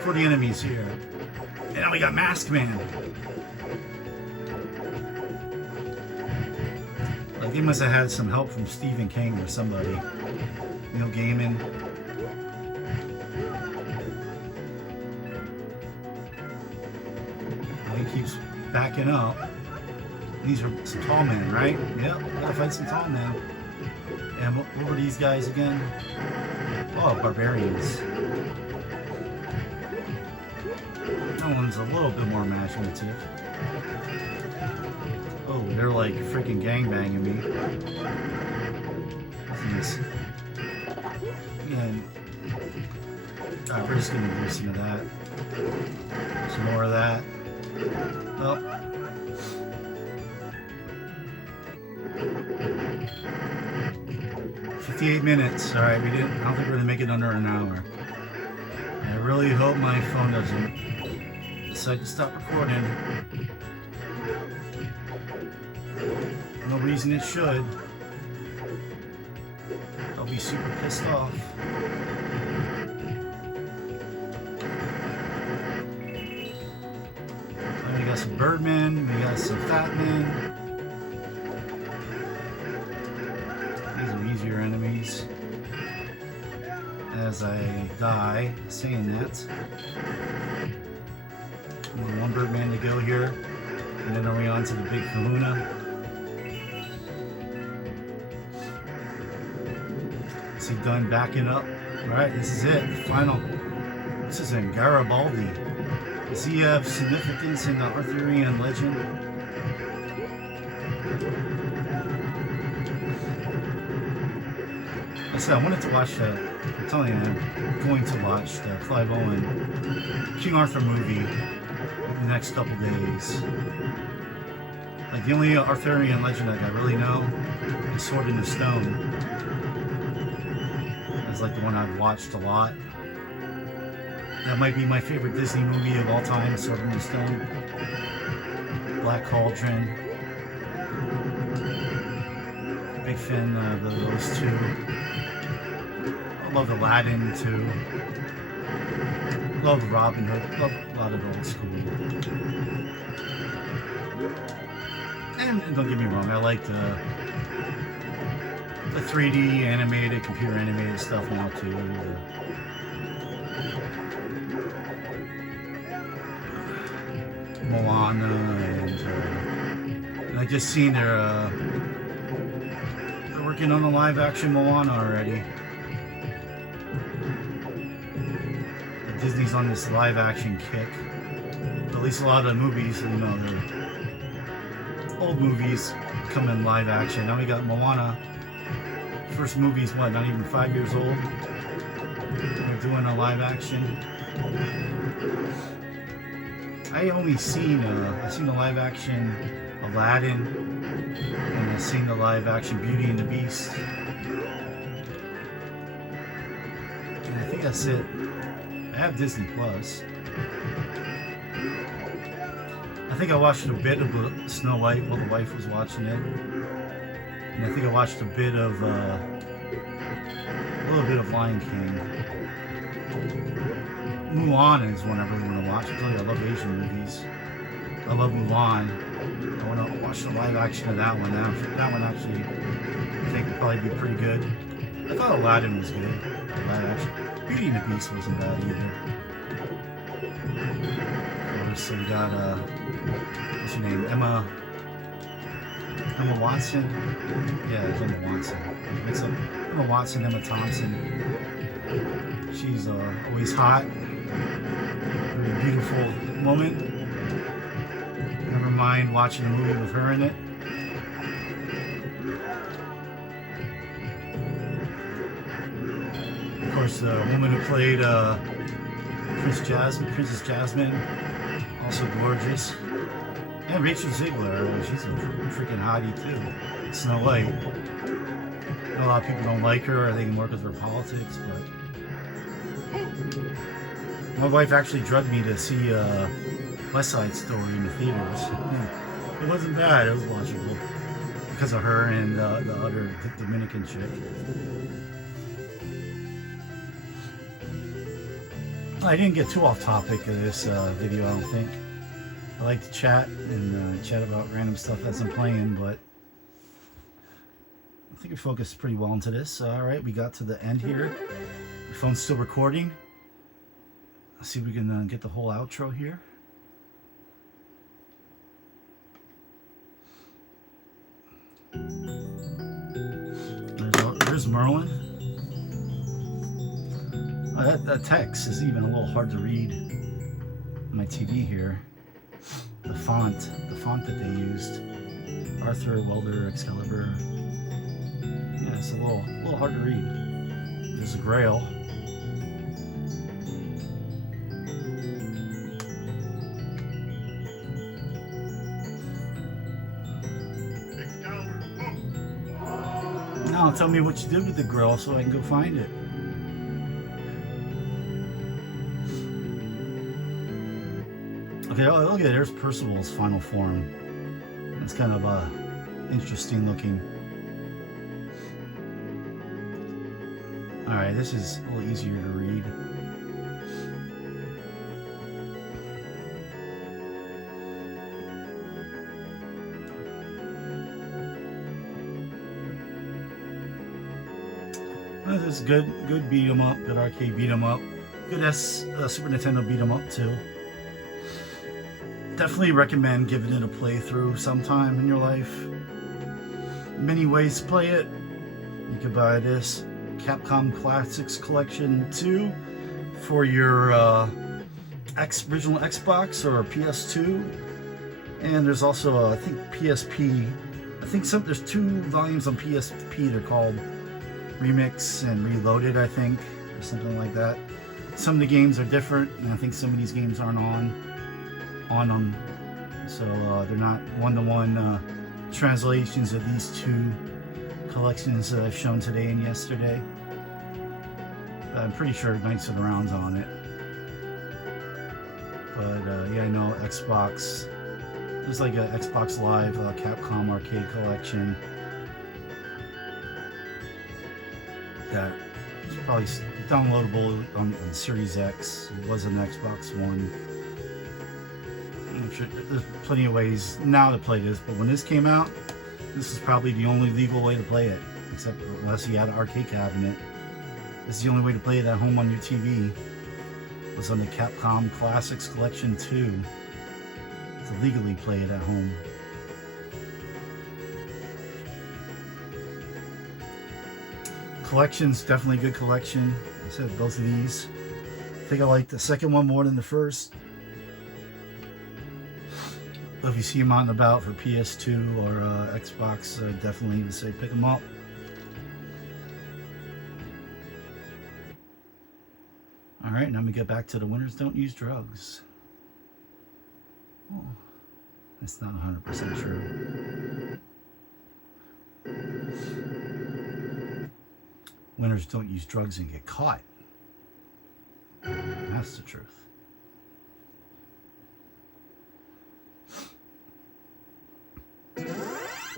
for the enemies here. And now we got Mask Man. Like, he must have had some help from Stephen King or somebody. Neil Gaiman. He keeps backing up. These are some tall men, right? Yep, gotta fight some tall men. And what were these guys again? Oh, barbarians. That one's a little bit more imaginative. Oh, they're like freaking gangbanging me. What's this? Again. Alright, we're just gonna do some of that. Some more of that. Oh. "58 minutes. Alright, I don't think we're gonna make it under an hour. I really hope my phone doesn't decide to stop recording. No reason it should. I'll be super pissed off. We got some Birdmen, we got some Fat Men. These are easier enemies. As I die saying that. Only one Birdman to go here. And then are we on to the big kahuna. Is he done backing up? Alright, this is it. The final. This is in Garibaldi. Does he have significance in the Arthurian legend? I said I wanted to watch I'm telling you, I'm going to watch the Clive Owen King Arthur movie in the next couple days. Like, the only Arthurian legend that I really know is Sword in the Stone. It's like the one I've watched a lot. That might be my favorite Disney movie of all time, Sword in the Stone. Black Cauldron. Big fan of those two. I love Aladdin too. Love Robin Hood. Love a lot of old school. And don't get me wrong, I like the 3D animated, computer animated stuff now too. Moana and I just seen they're working on a live action Moana already. Disney's on this live action kick. At least a lot of the movies, you know, they're old movies come in live action. Now we got Moana. First movie's what, not even 5 years old. They're doing a live action. I only seen I've seen the live action Aladdin, and I've seen the live action Beauty and the Beast. And I think that's it. I have Disney Plus. I think I watched a bit of Snow White while the wife was watching it, and I think I watched a little bit of Lion King. Mulan is one I really want to watch. I love Asian movies. I love Mulan. I want to watch the live action of that one. That one actually, I think, would probably be pretty good. I thought Aladdin was good. Live action. Beauty and the Beast wasn't bad either. So we got what's her name? Emma Watson. Yeah, it's Emma Watson. It's Emma Watson, Emma Thompson. She's always hot. Very beautiful woman. Never mind watching a movie with her in it. Of course, the woman who played Princess Jasmine, also gorgeous. And Rachel Ziegler, she's a freaking hottie too. Snow White. A lot of people don't like her, I think more because of her politics, but my wife actually drugged me to see West Side Story in the theaters. It wasn't bad, it was watchable because of her and the other Dominican chick. I didn't get too off topic of this video, I don't think. I like to chat and chat about random stuff as I'm playing, but I think we focused pretty well into this. Alright, we got to the end here. The phone's still recording. Let's see if we can get the whole outro here. There's Merlin. Oh, that text is even a little hard to read on my TV here. The font that they used. Arthur, Welder, Excalibur. Yeah, it's a little hard to read. There's a Grail. Now tell me what you did with the Grail so I can go find it. Okay, look at it. There's Percival's final form. It's kind of interesting looking. Alright, this is a little easier to read. This is good beat 'em up, good arcade beat 'em up, good Super Nintendo beat 'em up too. Definitely recommend giving it a playthrough sometime in your life. Many ways to play it. You could buy this Capcom Classics Collection 2 for your original Xbox or PS2. And there's also I think PSP. I think there's 2 volumes on PSP. They're called Remix and Reloaded, I think, or something like that. Some of the games are different, and I think some of these games aren't on them, so they're not one-to-one translations of these 2 collections that I've shown today and yesterday. But I'm pretty sure Knights of the Round's on it. But yeah, I know Xbox. There's like a Xbox Live Capcom Arcade Collection that is probably downloadable on Series X. It was an Xbox One. I'm sure there's plenty of ways now to play this, but when this came out, this is probably the only legal way to play it, except unless you had an arcade cabinet. This is the only way to play it at home on your TV. It was on the Capcom Classics Collection 2 to legally play it at home. Collection's definitely a good collection. I said both of these. I think I like the second one more than the first. If you see them out and about for PS2 or Xbox, definitely would say pick them up. Alright, now we get back to the winners don't use drugs. Oh, that's not 100% true. Winners don't use drugs and get caught. That's the truth.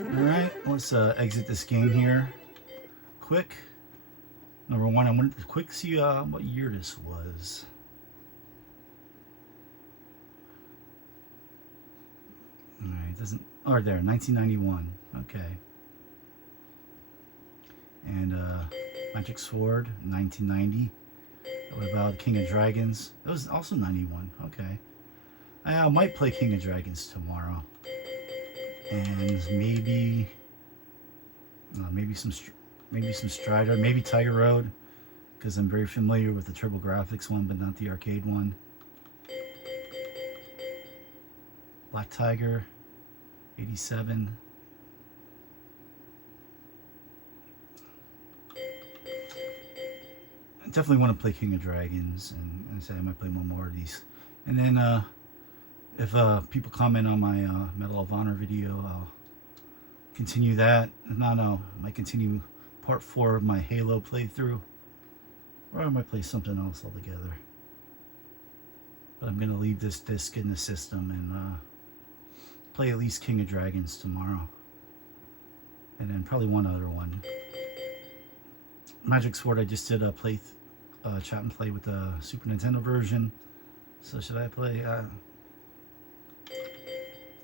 Alright, let's exit this game here. Quick. Number one, I wanted to quick see what year this was. Alright, it doesn't... Oh, there, 1991. Okay. And Magic Sword, 1990. What about King of Dragons? That was also 91. Okay. I might play King of Dragons tomorrow. And maybe some Strider, maybe Tiger Road, because I'm very familiar with the TurboGrafx one, but not the arcade one. Black Tiger, 87. I definitely want to play King of Dragons, and I said I might play one more of these. And then if people comment on my Medal of Honor video, I'll continue that. If not, I might continue part 4 of my Halo playthrough, or I might play something else altogether. But I'm gonna leave this disc in the system and play at least King of Dragons tomorrow, and then probably one other one. Magic Sword, I just did a chat and play with the Super Nintendo version. So should I play?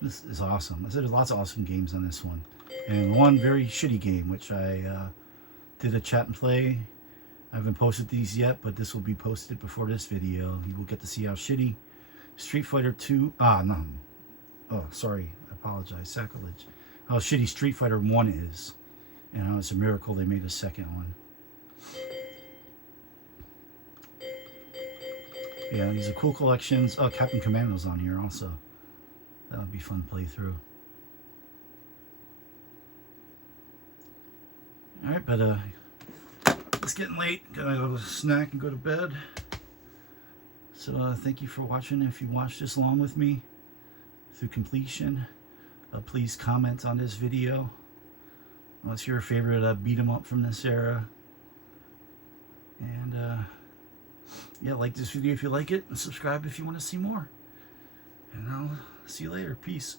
This is awesome. I said there's lots of awesome games on this one, and one very shitty game, which I did a chat and play. I haven't posted these yet, but this will be posted before this video. You will get to see how shitty Street Fighter 2. No. Oh, sorry. I apologize. Sacrilege. How shitty Street Fighter 1 is, and how it's a miracle they made a second one. Yeah, these are cool collections. Oh, Captain Commando's on here also. That would be fun to play through. Alright, but it's getting late. Gotta have a snack and go to bed. So thank you for watching. If you watched this along with me through completion, please comment on this video. What's your favorite beat 'em up from this era? And yeah, like this video if you like it, and subscribe if you want to see more. And I'll see you later. Peace.